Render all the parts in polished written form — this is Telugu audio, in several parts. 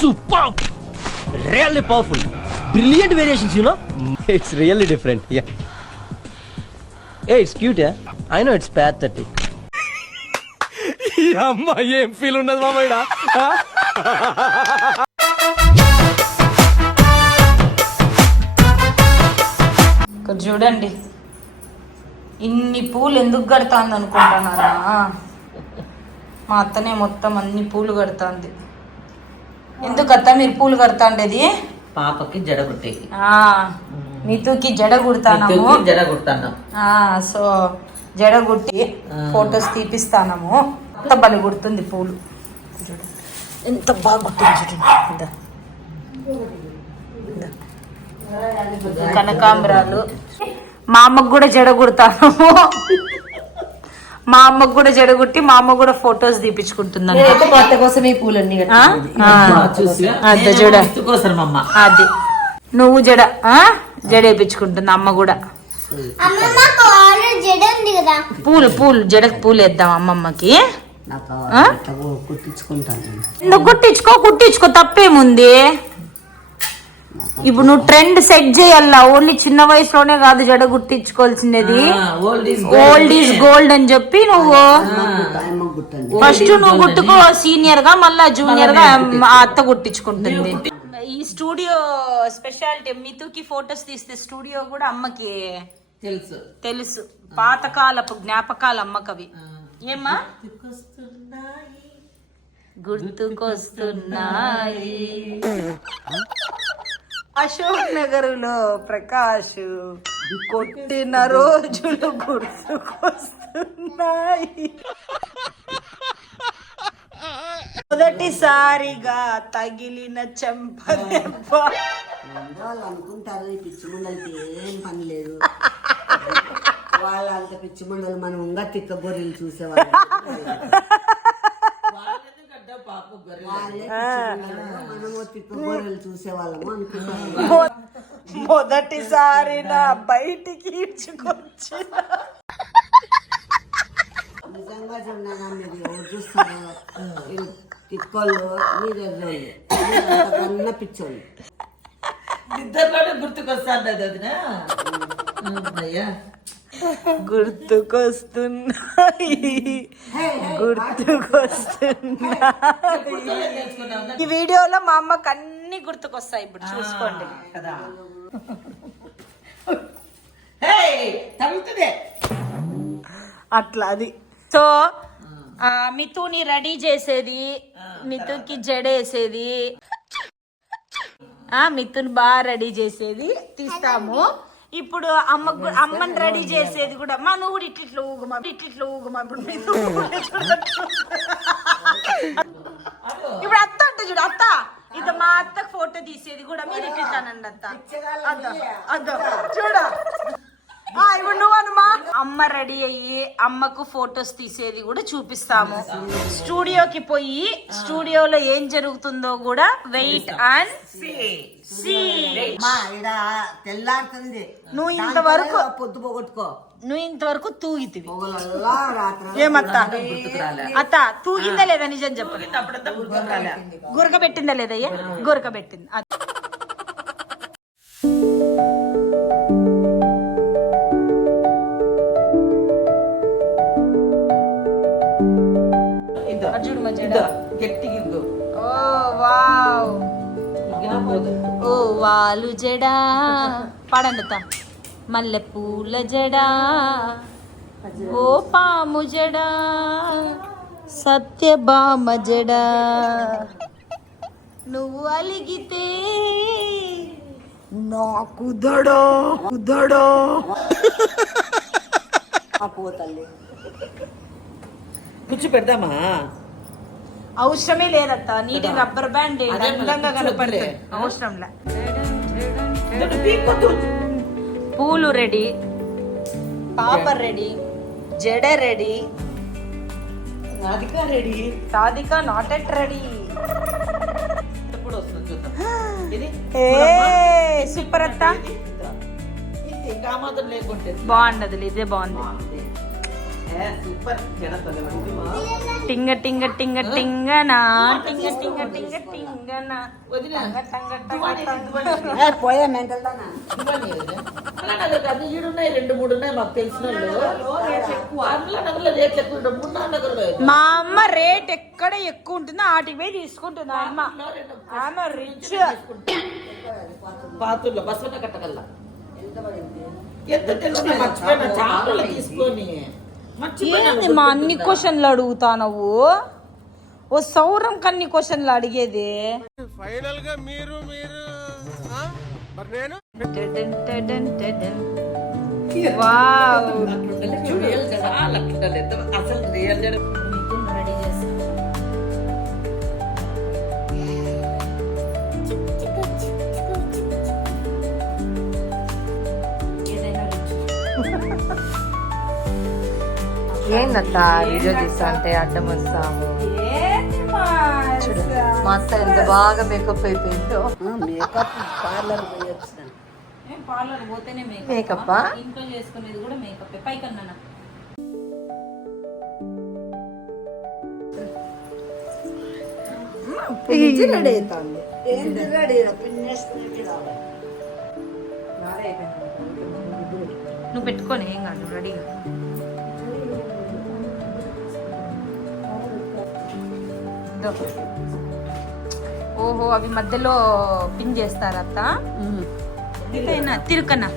Superb! Really powerful. Brilliant variations, you know? It's really different, yeah. Hey, it's cute, yeah? I know it's pathetic. అమ్మ ఏం ఫీల్ ఉన్నది మామయ్య. ఇక్కడ చూడండి, ఇన్ని పూలు ఎందుకు కడతాంది అనుకుంటున్నారా? మా అత్తనే మొత్తం అన్ని పూలు కడతాంది. ఎందుకు అత్త మీరు పూలు కడతాండేది? పాపకి జడ కుట్టి, మితుకి జడ కుడతాను. సో జడ కుట్టి ఫొటోస్ తీపిస్తాము. అంత బలి కుడుతుంది పూలు. ఎంత బాగా కుట్టింది చూడండి. కనకాంబరాలు. మా అమ్మకు కూడా జడ కుడతాను. మా అమ్మకు కూడా జడ కుట్టి మా అమ్మ కూడా ఫొటోస్ తీపించుకుంటుంది. అది నువ్వు జడ వేయించుకుంటుంది అమ్మ కూడా. పూలు పూలు జడకు పూలు వేద్దాం అమ్మమ్మకి. నువ్వు కుట్టించుకో తప్పేముంది. ఇప్పుడు నువ్వు ట్రెండ్ సెట్ చేయాలా. ఓన్లీ చిన్న వయసులోనే కాదు జడ కుట్టించుకోవాల్సింది. ఓల్డ్ ఈజ్ గోల్డ్ అని చెప్పి నువ్వు ఫస్ట్ నువ్వు కుట్టుకో సీనియర్ గా, మళ్ళా జూనియర్ గా అత్త కుట్టించుకుంటుంది. ఈ స్టూడియో స్పెషాలిటీ, మితుకి ఫొటోస్ తీస్తే స్టూడియో కూడా అమ్మకి తెలుసు. పాతకాలపు జ్ఞాపకాలు అమ్మకవి. ఏమ్మా గుర్తుకొస్తున్నాయి. అశోక్ నగర్ లో ప్రకాష్ కొట్టిన రోజులు గుర్తుకొస్తున్నాయి. మొదటిసారిగా తగిలిన చెంపదెబ్బ. వాళ్ళు అనుకుంటారు ఈ పిచ్చి ముండలకి ఏం పని లేదు, వాళ్ళంత పిచ్చి ముండలు మనం ఇంకా తిక్క గొర్రెలు చూసేవాళ్ళు. మనము తిక్క గొర్రెలు చూసేవాళ్ళము అనుకుంటారు. మొదటిసారి నా బయటికి ఈడ్చుకొచ్చిన. నిజంగా చూడనా, మీరు ఎవరు చూస్తారు? తిక్కోళ్ళు మీరు ఎర్రోళ్ళు పిచ్చోళ్ళు. ఇద్దరిలోనే గుర్తుకొస్తాను వదినా. గుర్తుకొస్తున్నాయి. ఈ వీడియోలో మా అమ్మకి అన్ని గుర్తుకొస్తాయి. ఇప్పుడు చూసుకోండి కదా. అట్లా అది. సో మితుని రెడీ చేసేది, మితుకి జడేసేది, మితుని బాగా రెడీ చేసేది తీస్తాము. ఇప్పుడు అమ్మని రెడీ చేసేది కూడా. మా నువ్వు కూడా ఇట్లిట్లు ఊగుమా. ఇప్పుడు ఇప్పుడు అత్త అంట చూడు, అత్త ఇది మా అత్తకు ఫోటో తీసేది కూడా మీరు ఇట్లిస్తానండి అత్త. అద్దో చూడ. ఇప్పుడు నువ్వు అనుమా. అమ్మ రెడీ అయ్యి అమ్మకు ఫొటోస్ తీసేది కూడా చూపిస్తాము. స్టూడియోకి పోయి స్టూడియోలో ఏం జరుగుతుందో కూడా వెయిట్ అండ్ సీ. తెల్లారుతుంది. నువ్వు ఇంతవరకు పొద్దు పోగొట్టుకో. నువ్వు ఇంతవరకు తూగితివి. ఏమత్తా అత్త తూగిందా లేదా నిజం చెప్పలేదు. గురక పెట్టిందా లేదయ్యా? గురక పెట్టింది. ఓ వాలు జడా పాడండి. మల్లె పూల జడా, ఓ పాము జడా, సత్యభామ జడా, నువ్వు అలిగితే నాకు దడో దడో. కూర్చో పెడదామా? అవసరమే లేదత్త. నీటి రబ్బర్ బ్యాండ్ అందంగా కనపడుతుంది. అవసరంలే. పూలు రెడీ, పాప రెడీ, జడ ready, Sadhika not at ready. Super అత్త. బాగుండదు, ఇదే బాగుంది. సూపర్ జడ టింగ టింగ టింగ టింగనా టింగ టింగ టింగ టింగనా పోయా మెంటల్ దానా అది ఈడున్నాయి 2-3 ఉన్నాయి మాకు తెలిసిన నగర్లో రేట్లు ఎక్కువ ఉంటాయి. 3-4 నగర్లో మా అమ్మ రేట్ ఎక్కడ ఎక్కువ ఉంటుందో వాటికి పోయి తీసుకుంటుంది అమ్మ. ఆమె రిచ్. పాతుల్లో బస్వన్న కట్టగల్లా ఎంత తెలుసు మర్చిపోయినా చాలా తీసుకొని ఏంది మా అన్ని క్వశ్చన్లు అడుగుతా నువ్వు? ఓ సౌరం కన్ని క్వశ్చన్లు అడిగేది. ఫైనల్ గా మీరు మరి నేను వావ్. రియల్ జడ అట్లుండాలి అసలు రియల్ జడ ఏందత్త వీడియో తీస్తా అంటే అడ్డం వస్తాము. చూడు మా అత్త ఎంత బాగా మేకప్ అయిపోయిందో. మేకప్ పార్లర్ పోయి వచ్చిన పార్లర్ పోతేనే మేకప్ ఇంట్లో చేసుకునేది కూడా మేకప్ పైకన్నా. రెడీ అవుతుంది. ఏంది రెడీ పిన్నేసుకునేది రావాలి. నువ్వు పెట్టుకొని ఏం కాదు రెడీగా. ఓహో అవి మధ్యలో పిన్ చేస్తారా అత్త? తిరుకన్నా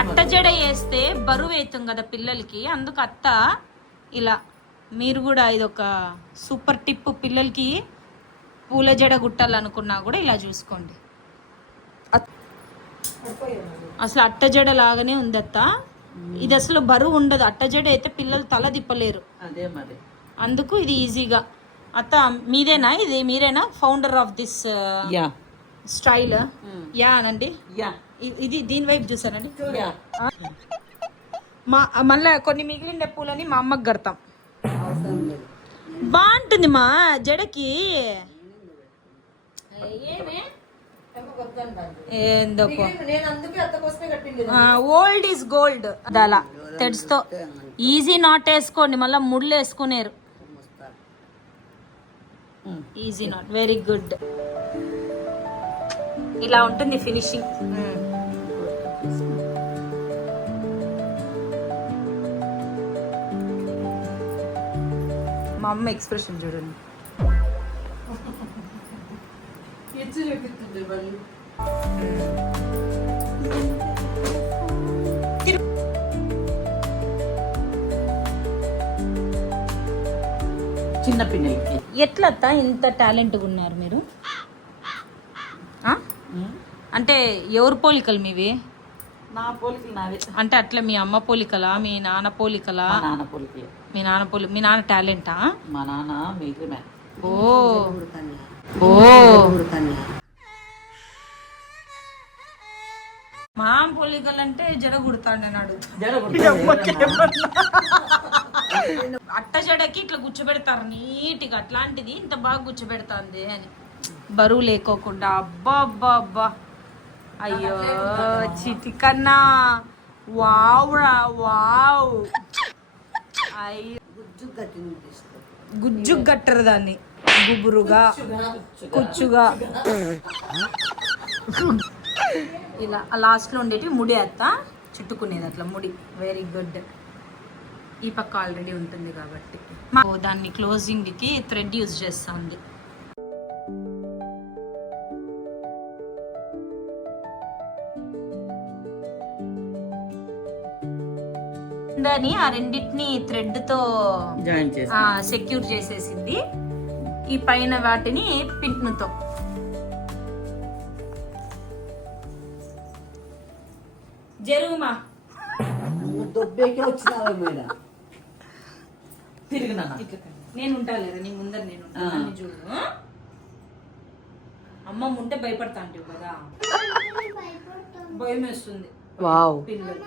అట్ట జడ వేస్తే బరువు అవుతుంది కదా పిల్లలకి, అందుకు అత్త ఇలా. మీరు కూడా ఇదొక సూపర్ టిప్, పిల్లలకి పూల జడ గుట్టాలనుకున్నా కూడా ఇలా చూసుకోండి. అసలు అట్ట జడ లాగానే ఉంది అత్త. ఇది అసలు బరువు ఉండదు. అట్ట జడ అయితే పిల్లలు తల తిప్పలేరు. అదే మరి అందుకు ఇది ఈజీగా. అత్త మీదేనా ఇది? మీరేనా founder of this style? Yeah అనండి. ఇది దీని వైపు చూసానండి. మళ్ళా కొన్ని మిగిలిన పూలని మా అమ్మకి కడతాం. బాగుంటుంది మా జడకి. Old is gold. అలా తెడ్స్తో ఈజీ నాట్ వేసుకోండి, మళ్ళీ ముళ్ళు వేసుకునేరు. Easy knot very good. ఇలా ఉంటుంది ఫినిషింగ్. మా అమ్మ ఎక్స్ప్రెషన్ చూడండి. చిన్న పిల్లలకి ఎట్లా ఇంత టాలెంట్గా ఉన్నారు మీరు? అంటే ఎవరు పోలికలు మీవి? నా పోలికలు నావే. అంటే అట్లా మీ అమ్మ పోలికలా, మీ నాన్న పోలికలా? నాన్న పోలికలు. మీ నాన్న టాలెంటా? మా నాన్న మిలిటరీ మ్యాన్. ఓ మా పోలికలు అంటే జడ కుడతాడన్నాడు. అట్ట జడకి ఇట్లా గుచ్చబెడతారు నీట్గా. అట్లాంటిది ఇంత బాగా గుచ్చబెడతాంది అని బరువు లేకోకుండా. అబ్బా అబ్బా అబ్బా. అయ్యో చిటికన్నా. Wow wow. అయ్యో గుజ్జు గట్టరు దాన్ని, గుబురుగా కుచ్చుగా. ఇలా లాస్ట్ లో ఉండేటి ముడి అత్త చుట్టుకునేది అట్లా ముడి. Very good. ఈ పక్క ఆల్రెడీ ఉంటుంది కాబట్టి దాన్ని క్లోజింగ్ కి థ్రెడ్ యూజ్ చేస్తుంది. దాన్ని ఆ రెండింటిని థ్రెడ్ తో సెక్యూర్ చేసేసింది. ఈ పైన వాటిని పిన్నుతో. జరుగుమా దొబ్బేకే వచ్చినావా మేడం? తిరిగినా నేను ఉంటాలేరా నీ ముందర? నేను ఉంటాను చూడు. అమ్మమ్మ ఉంటే భయపడతా అంటావు కదా, భయం వేస్తుంది వావ్. పిల్లలు.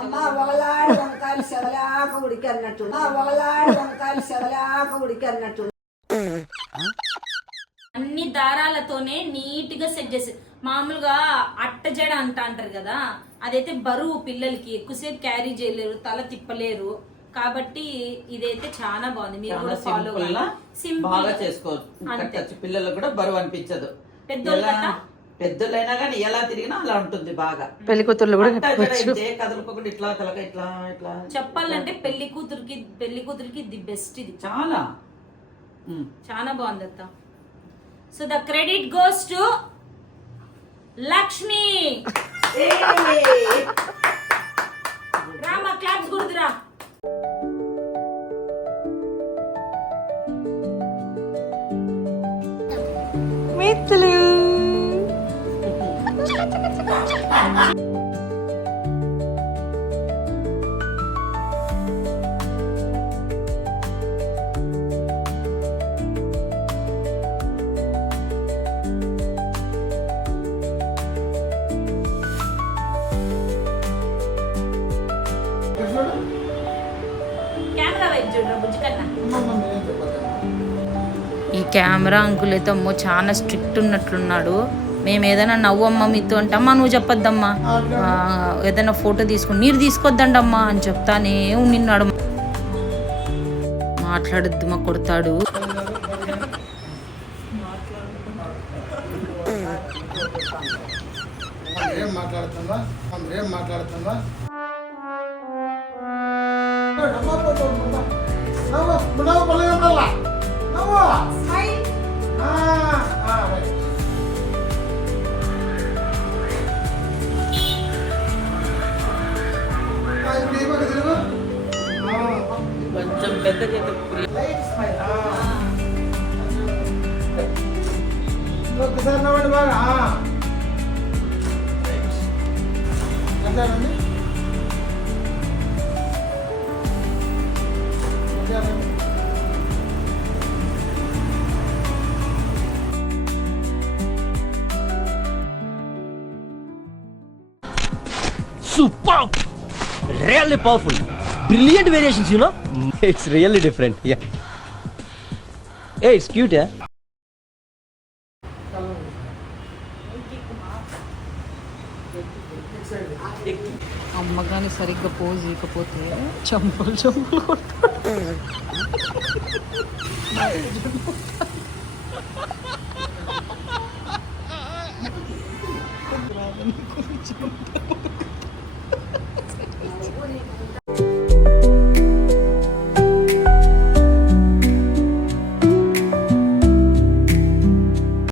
అమ్మా ఒకలాడి వంకాయలు సెవలాక ఉడికి అన్నట్టు. ఒకలాడి వంకాయలు సెవలాక ఉడికి అన్నట్టు. దారాలతోనే నీట్ గా సెట్ చేసి, మామూలుగా అట్ట జడ అంటారు కదా, అదైతే బరువు పిల్లలకి ఎక్కువసేపు క్యారీ చేయలేరు, తల తిప్పలేరు. కాబట్టి ఇదైతే చాలా బాగుంది. మీరు కూడా ఫాలో బాగా చేసుకోవచ్చు. పిల్లలకు కూడా బరువు అనిపించదు. పెద్దలైనా కానీ ఎలా తిరిగినా అలా ఉంటుంది. బాగా పెళ్లి కూతుర్లు కూడా కదులుకోకుండా ఇట్లా తలక ఇట్లా ఇట్లా చెప్పాలంటే పెళ్లి కూతురికి ది బెస్ట్ ఇది. చాలా చాలా బాగుంది అత్త. So the credit goes to Lakshmi. Rama claps గుర్తురా. మిత్రులు కెమెరా వైపు చూడరా బుజ్జి కన్నా. ఈ కెమెరా అంకుల్ అయితే అమ్మో చాలా స్ట్రిక్ట్ ఉన్నట్లున్నాడు. మేము ఏదైనా నవ్వమ్మ మీతో అంటే అమ్మా నువ్వు చెప్పొద్దమ్మా, ఏదైనా ఫోటో తీసుకుని మీరు తీసుకొద్దండమ్మా అని చెప్తానే నిన్నాడు. మాట్లాడద్దు మా కొడతాడు. ఏం మాట్లాడుతుందా? కొంచెం పెద్ద చేత ఒకసారి నవ్వండి బాగా. అంతేనండి. Superb! Really powerful. Brilliant variations, you know? It's really different. Yeah. Hey, it's cute, yeah? అమ్మగాని సరిగ్గా పోజ్ ఇవ్వకపోతే చంపలు కొడతాడు.